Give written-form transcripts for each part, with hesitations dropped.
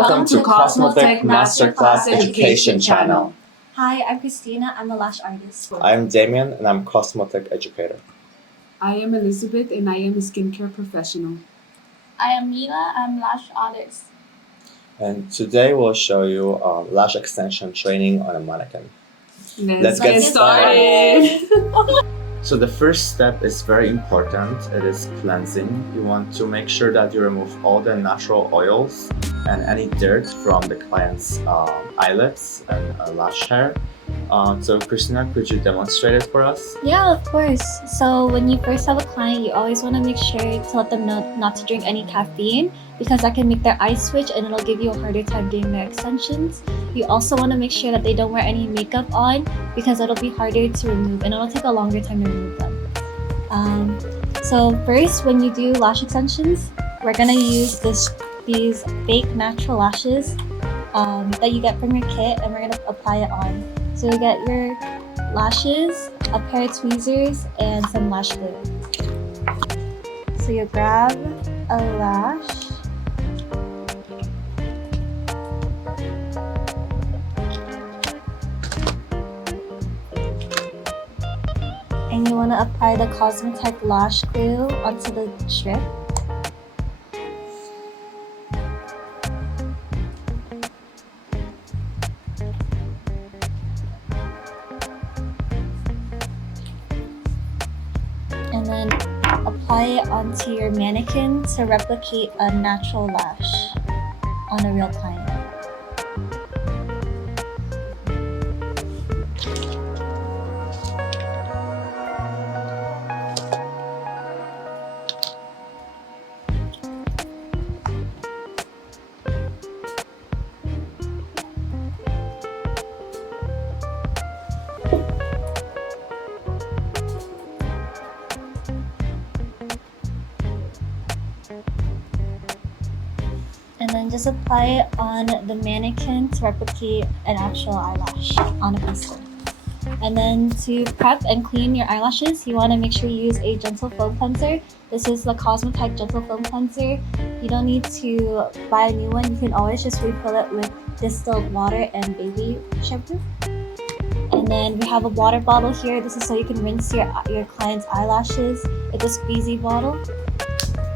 Welcome to Cosmotek Masterclass Education channel. Hi, I'm Christina. I'm a lash artist. I'm Damien and I'm Cosmotek educator. I am Elizabeth and I am a skincare professional. I am Mila. I'm lash artist. And today we'll show you lash extension training on a mannequin. Let's get started. So the first step is very important. It is cleansing. You want to make sure that you remove all the natural oils and any dirt from the client's eyelids and lash hair. So Christina, could you demonstrate it for us? Yeah, of course. So when you first have a client, you always want to make sure to let them know not to drink any caffeine because that can make their eyes switch and it'll give you a harder time doing their extensions. You also want to make sure that they don't wear any makeup on because it'll be harder to remove and it'll take a longer time to remove them. So first, when you do lash extensions, we're going to use these fake natural lashes that you get from your kit and we're going to apply it on. So you get your lashes, a pair of tweezers, and some lash glue. So you grab a lash, and you want to apply the Cosmotek lash glue onto the strip. And then apply it onto your mannequin to replicate a natural lash on a real client. And then just apply it on the mannequin to replicate an actual eyelash on a pencil. And then to prep and clean your eyelashes, you want to make sure you use a gentle foam cleanser. This is the Cosmotek Gentle Foam Cleanser. You don't need to buy a new one. You can always just refill it with distilled water and baby shampoo. And then we have a water bottle here. This is so you can rinse your client's eyelashes. It's a squeezy bottle.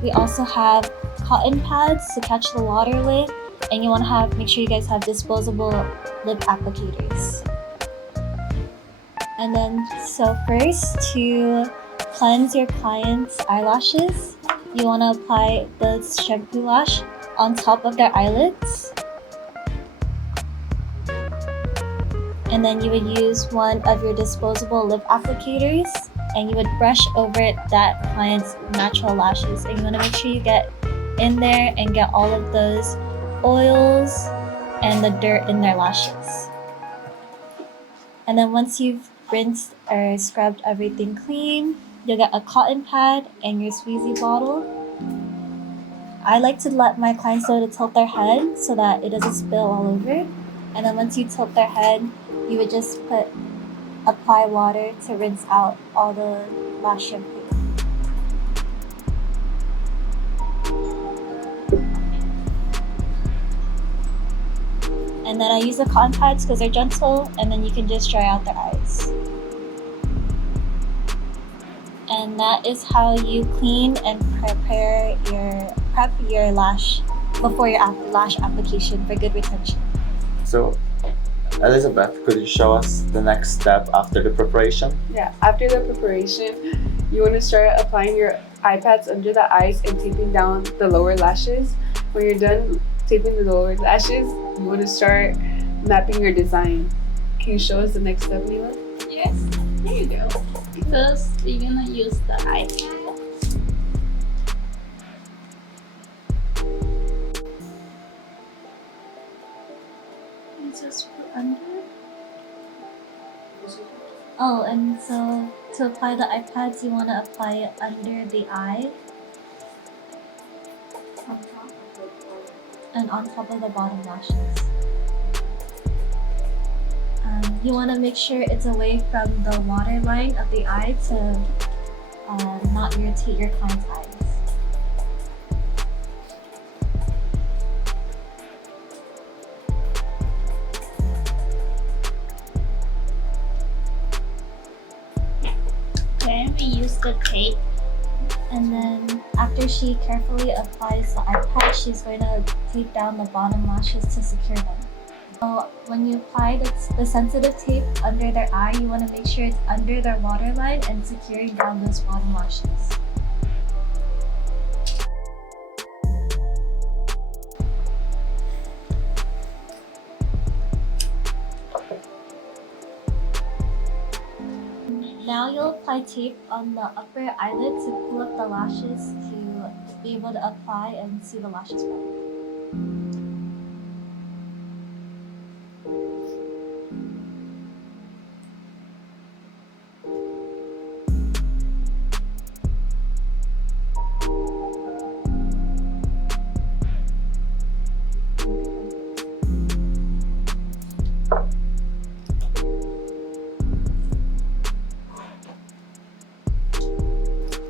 We also have cotton pads to catch the water with, and you want to make sure you guys have disposable lip applicators. And then so first, to cleanse your client's eyelashes, you want to apply the shampoo lash on top of their eyelids. And then you would use one of your disposable lip applicators and you would brush over that client's natural lashes. And you want to make sure you get in there and get all of those oils and the dirt in their lashes. And then once you've rinsed or scrubbed everything clean, you'll get a cotton pad and your squeezy bottle. I like to let my clients know to tilt their head so that it doesn't spill all over. And then once you tilt their head, you would just apply water to rinse out all the lash shampoo. And then I use the cotton pads because they're gentle and then you can just dry out their eyes. And that is how you clean and prep your lash before your lash application for good retention. So Elizabeth, could you show us the next step after the preparation? Yeah, after the preparation, you want to start applying your eye pads under the eyes and taping down the lower lashes. When you're done taping the lower lashes, you want to start mapping your design. Can you show us the next step, Mila? Yes, there you go. First, we're gonna use the iPad. And just put under. Oh, and so to apply the eye pads, you want to apply it under the eye and on top of the bottom lashes. You want to make sure it's away from the water line of the eye to not irritate your client's eyes. the tape. And then after she carefully applies the iPad, she's going to tape down the bottom lashes to secure them. So when you apply the sensitive tape under their eye, you want to make sure it's under their waterline and securing down those bottom lashes. Now you'll apply tape on the upper eyelid to pull up the lashes to be able to apply and see the lashes better.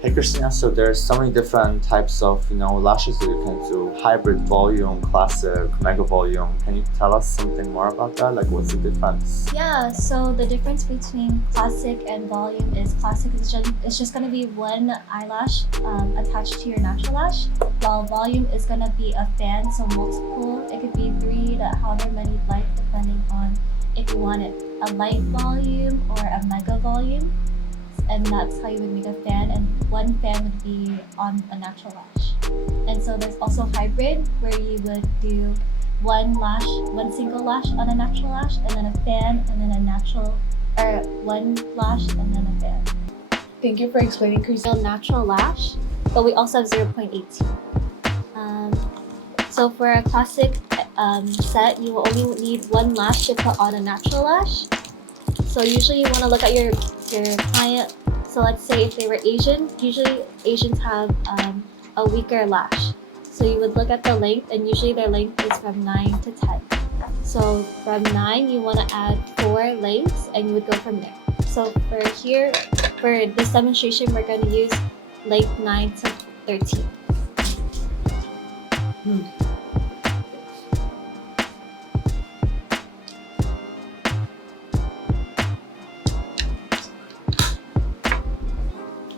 Hey Christina, so there's so many different types of lashes that you can do. Hybrid, volume, classic, mega volume. Can you tell us something more about that? Like what's the difference? Yeah, so the difference between classic and volume is classic is just going to be one eyelash attached to your natural lash, while volume is going to be a fan, so multiple. It could be 3 to however many you'd like, depending on if you want it a light volume or a mega volume. And that's how you would make a fan, and one fan would be on a natural lash. And so there's also hybrid, where you would do one single lash on a natural lash, and then a fan, and then a natural, or one lash and then a fan. Thank you for explaining, Christina. So natural lash, but we also have 0.18. So for a classic set, you will only need one lash to put on a natural lash. So usually you want to look at your client. So let's say if they were Asian, usually Asians have a weaker lash. So you would look at the length, and usually their length is from 9 to 10. So from 9, you want to add 4 lengths, and you would go from there. So for here, for this demonstration, we're going to use length 9 to 13.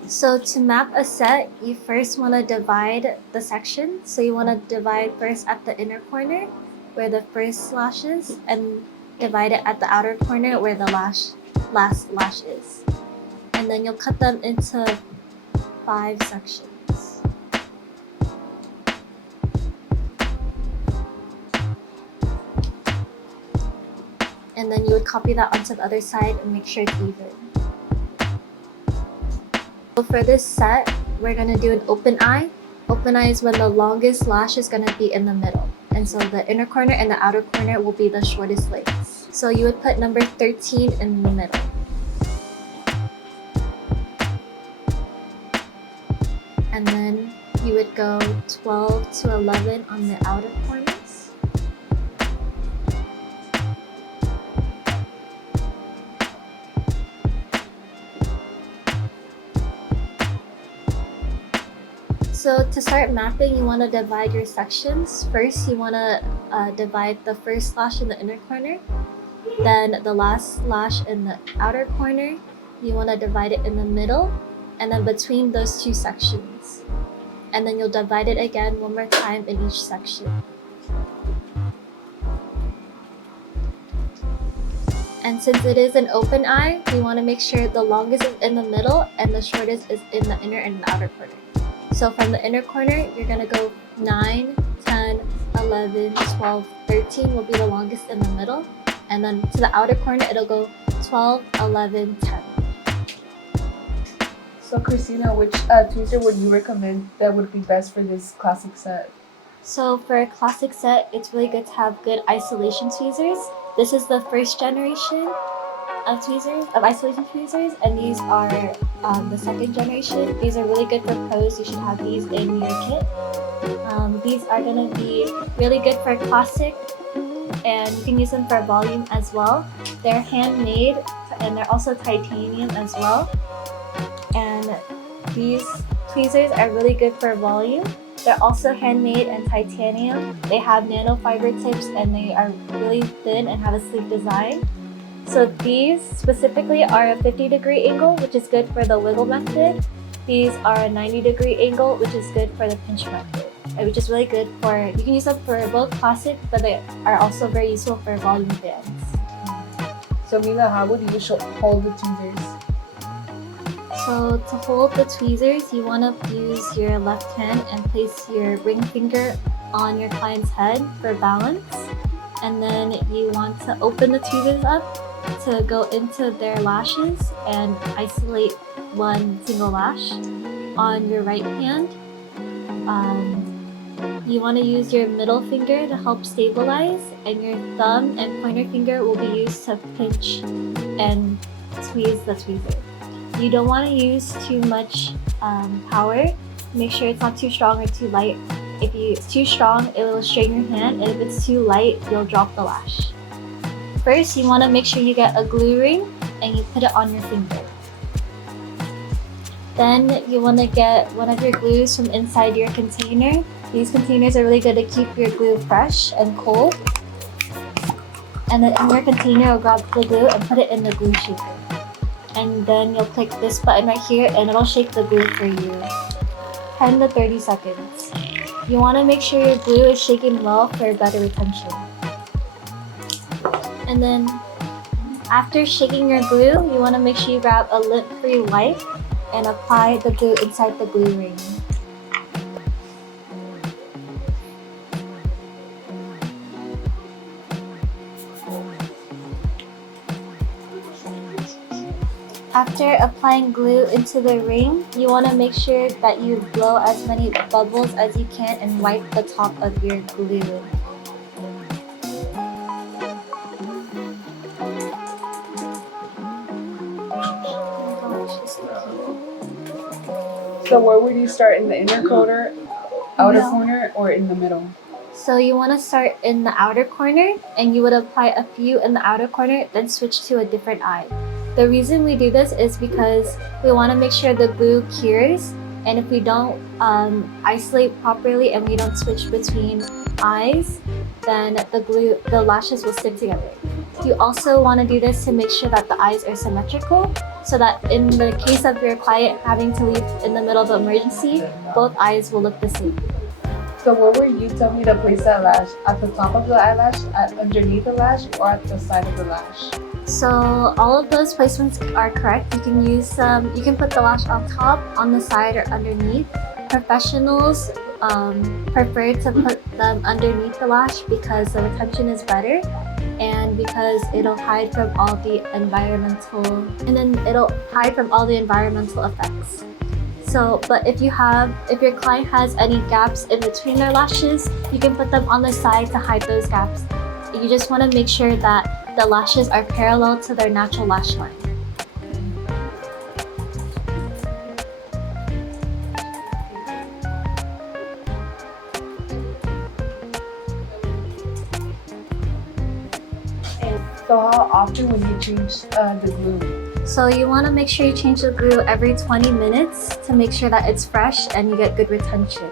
So to map a set, you first want to divide the section. So you want to divide first at the inner corner where the first lash is, and divide it at the outer corner where the last lash is. And then you'll cut them into 5 sections. And then you would copy that onto the other side and make sure it's even. So for this set, we're going to do an open eye. Open eye is when the longest lash is going to be in the middle. And so the inner corner and the outer corner will be the shortest lengths. So you would put number 13 in the middle. And then you would go 12 to 11 on the outer corners. So to start mapping, you want to divide your sections. First, you want to divide the first lash in the inner corner, then the last lash in the outer corner. You want to divide it in the middle, and then between those 2 sections. And then you'll divide it again one more time in each section. And since it is an open eye, we want to make sure the longest is in the middle and the shortest is in the inner and the outer corner. So from the inner corner, you're going to go 9, 10, 11, 12, 13 will be the longest in the middle. And then to the outer corner, it'll go 12, 11, 10. So Christina, which tweezer would you recommend that would be best for this classic set? So for a classic set, it's really good to have good isolation tweezers. This is the first generation of isolation tweezers, and these are the second generation. These are really good for pros. You should have these in your kit. These are going to be really good for classic, and you can use them for volume as well. They're handmade, and they're also titanium as well. And these tweezers are really good for volume. They're also handmade and titanium. They have nanofiber tips, and they are really thin and have a sleek design. So these specifically are a 50-degree angle, which is good for the wiggle method. These are a 90-degree angle, which is good for the pinch mark, which is really good for, you can use them for both classic, but they are also very useful for volume bands. So Mila, how would you hold the tweezers? So to hold the tweezers, you want to use your left hand and place your ring finger on your client's head for balance. And then you want to open the tweezers up to go into their lashes and isolate one single lash. On your right hand, you want to use your middle finger to help stabilize, and your thumb and pointer finger will be used to pinch and squeeze the tweezer. You don't want to use too much power. Make sure it's not too strong or too light. If it's too strong, it will strain your hand, and if it's too light, you'll drop the lash. First, you want to make sure you get a glue ring and you put it on your finger. Then you want to get one of your glues from inside your container. These containers are really good to keep your glue fresh and cold. And then in your container, you'll grab the glue and put it in the glue shaker. And then you'll click this button right here and it'll shake the glue for you. 10 to 30 seconds. You want to make sure your glue is shaken well for better retention. And then after shaking your glue, you want to make sure you grab a lint-free wipe and apply the glue inside the glue ring. After applying glue into the ring, you want to make sure that you blow as many bubbles as you can and wipe the top of your glue. So where would you start, in the inner corner, outer corner, or in the middle? So you want to start in the outer corner, and you would apply a few in the outer corner, then switch to a different eye. The reason we do this is because we want to make sure the glue cures, and if we don't isolate properly and we don't switch between eyes, then the lashes will stick together. You also want to do this to make sure that the eyes are symmetrical, so that in the case of your client having to leave in the middle of an emergency, both eyes will look the same. So where would you tell me to place that lash? At the top of the eyelash, underneath the lash, or at the side of the lash? So all of those placements are correct. You can use you can put the lash on top, on the side, or underneath. Professionals prefer to put them underneath the lash because the retention is better, and because it'll hide from all the environmental effects. So, but if your client has any gaps in between their lashes, you can put them on the side to hide those gaps. You just want to make sure that the lashes are parallel to their natural lash line. So how often would you change the glue? So you want to make sure you change the glue every 20 minutes to make sure that it's fresh and you get good retention.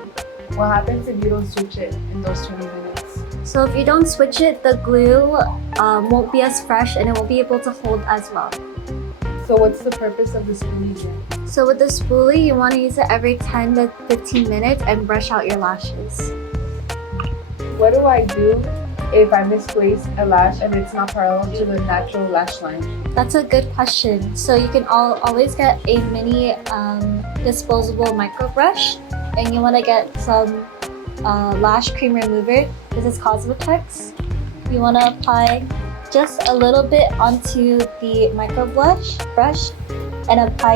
What happens if you don't switch it in those 20 minutes? So if you don't switch it, the glue won't be as fresh and it won't be able to hold as well. So what's the purpose of the spoolie then? So with the spoolie, you want to use it every 10 to 15 minutes and brush out your lashes. What do I do if I misplace a lash and it's not parallel to the natural lash line? That's a good question. So you can always get a mini disposable micro brush, and you want to get some lash cream remover. This is Cosmotek's. You want to apply just a little bit onto the micro brush and apply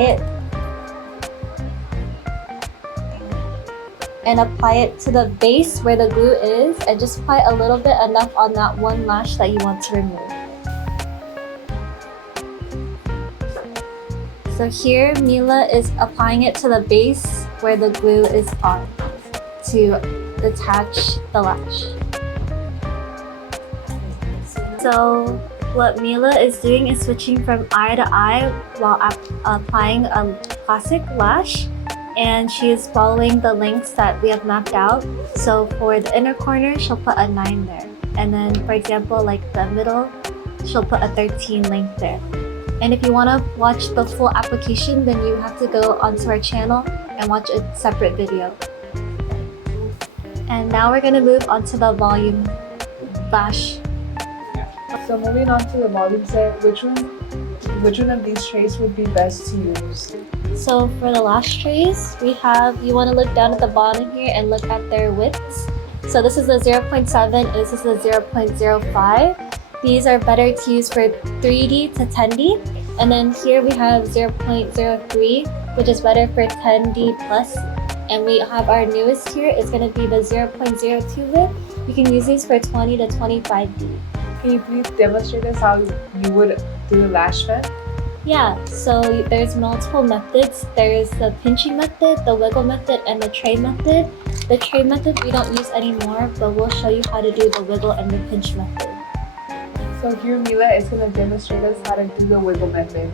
it to the base where the glue is, and just apply a little bit, enough on that one lash that you want to remove. So here, Mila is applying it to the base where the glue is on to detach the lash. So what Mila is doing is switching from eye to eye while applying a classic lash, and she is following the lengths that we have mapped out. So for the inner corner, she'll put a 9 there. And then, for example, like the middle, she'll put a 13 length there. And if you want to watch the full application, then you have to go onto our channel and watch a separate video. And now we're going to move on to the volume lash. So moving on to the volume set, which one of these trays would be best to use? So for the lash trays, you want to look down at the bottom here and look at their widths. So this is the 0.7 and this is the 0.05. These are better to use for 3D to 10D. And then here we have 0.03, which is better for 10D plus. And we have our newest here is going to be the 0.02 width. You can use these for 20 to 25D. Can you please demonstrate us how you would do the lash vet? Yeah, so there's multiple methods. There's the pinching method, the wiggle method, and the tray method. The tray method we don't use anymore, but we'll show you how to do the wiggle and the pinch method. So here Mila is going to demonstrate us how to do the wiggle method.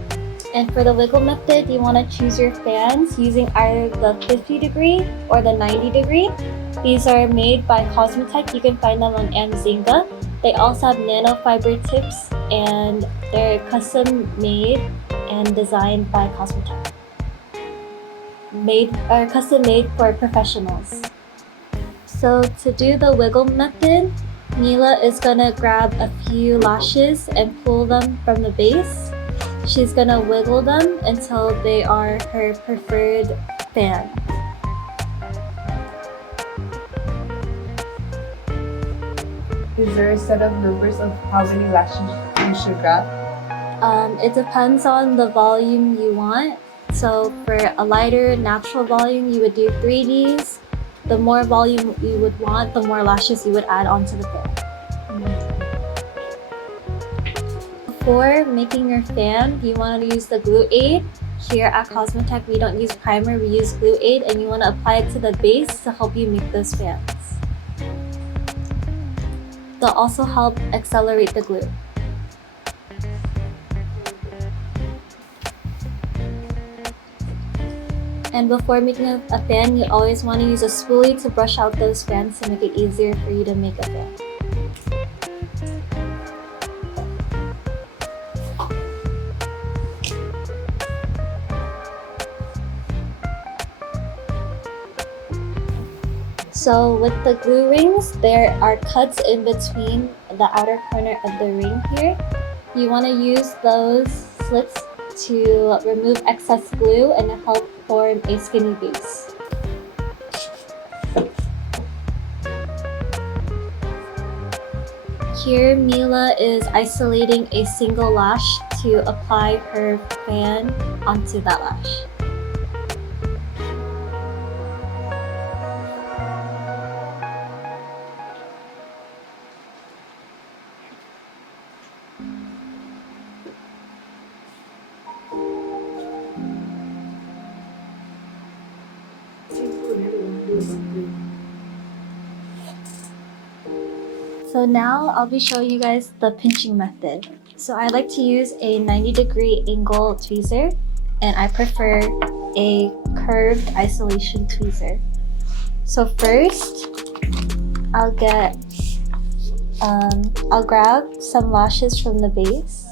And for the wiggle method, you want to choose your fans using either the 50 degree or the 90 degree. These are made by Cosmotek. You can find them on Amzinga. They also have nanofiber tips and they're custom made and designed by Cosmotek. Custom made for professionals. So to do the wiggle method, Mila is gonna grab a few lashes and pull them from the base. She's gonna wiggle them until they are her preferred fan. Is there a set of numbers of how many lashes you should grab? It depends on the volume you want. So for a lighter natural volume, you would do 3Ds. The more volume you would want, the more lashes you would add onto the fan. Before making your fan, you want to use the glue aid. Here at Cosmotek, we don't use primer, we use glue aid, and you want to apply it to the base to help you make those fans. They'll also help accelerate the glue. And before making a fan, you always want to use a spoolie to brush out those fans to make it easier for you to make a fan. So with the glue rings, there are cuts in between the outer corner of the ring here. You want to use those slits to remove excess glue and help form a skinny base. Here, Mila is isolating a single lash to apply her fan onto that lash. So now I'll be showing you guys the pinching method. So I like to use a 90-degree angle tweezer, and I prefer a curved isolation tweezer. So first, I'll grab some lashes from the base.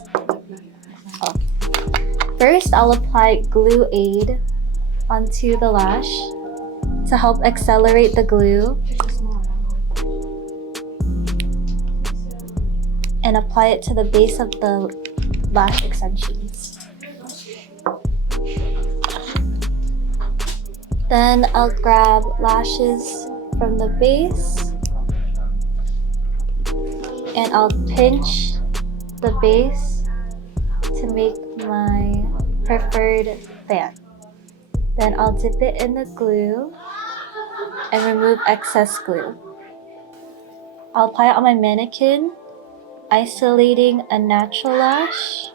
First, I'll apply glue aid onto the lash to help accelerate the glue, and apply it to the base of the lash extensions. Then I'll grab lashes from the base and I'll pinch the base to make my preferred fan. Then I'll dip it in the glue and remove excess glue. I'll apply it on my mannequin, isolating a natural lash.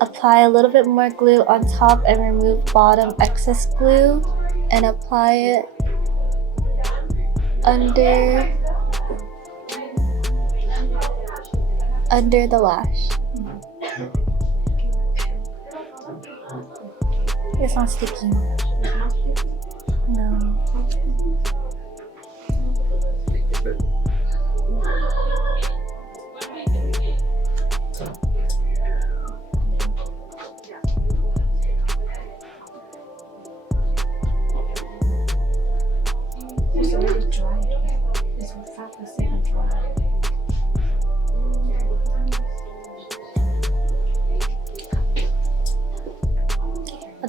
Apply a little bit more glue on top and remove bottom excess glue and apply it under the lash. It's not sticky. No.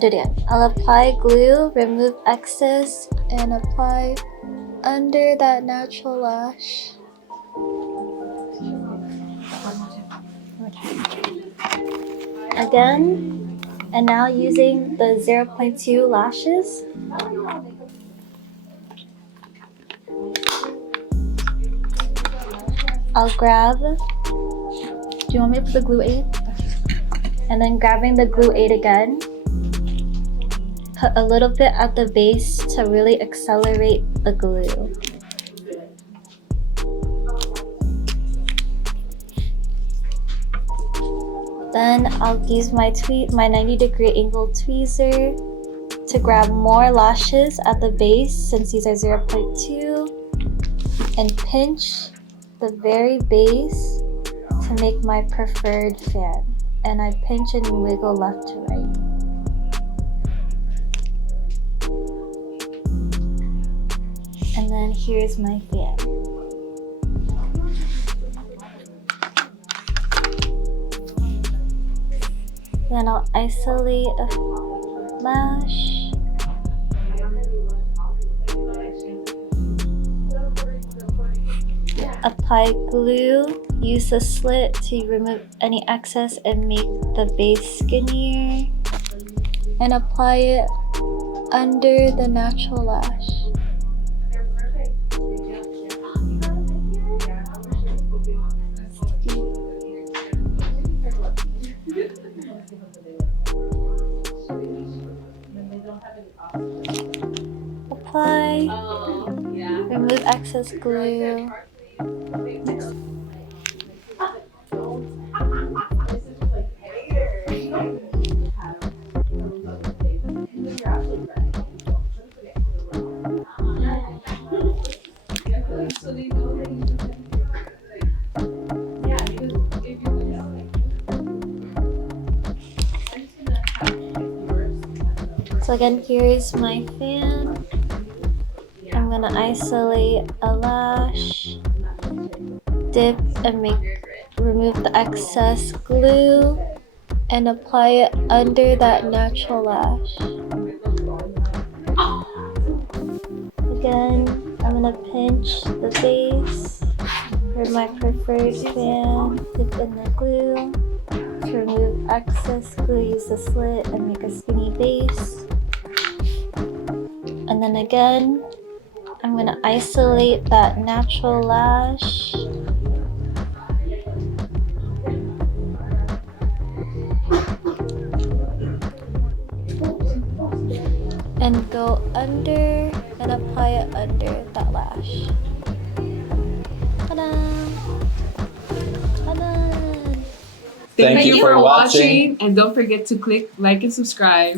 do it again. I'll apply glue, remove excess, and apply under that natural lash. Again, and now using the 0.2 lashes. I'll grab, do you want me to put the glue aid? And then grabbing the glue aid again, put a little bit at the base to really accelerate the glue. Then I'll use my 90-degree angle tweezer to grab more lashes at the base since these are 0.2 and pinch the very base to make my preferred fan. And I pinch and wiggle left to right. And then here's my fan. Then I'll isolate a lash. Apply glue, use the slit to remove any excess and make the base skinnier. And apply it under the natural lash. Apply, remove excess glue. So again, here's my fan. I'm gonna isolate a lash, dip and remove the excess glue and apply it under that natural lash. Again, I'm gonna pinch the base for my preferred fan, dip in the glue. To remove excess glue, use the slit and make a skinny base. And then again, I'm gonna isolate that natural lash. And go under and apply it under that lash. Ta-da! Ta-da! Thank you for watching. And don't forget to click like and subscribe.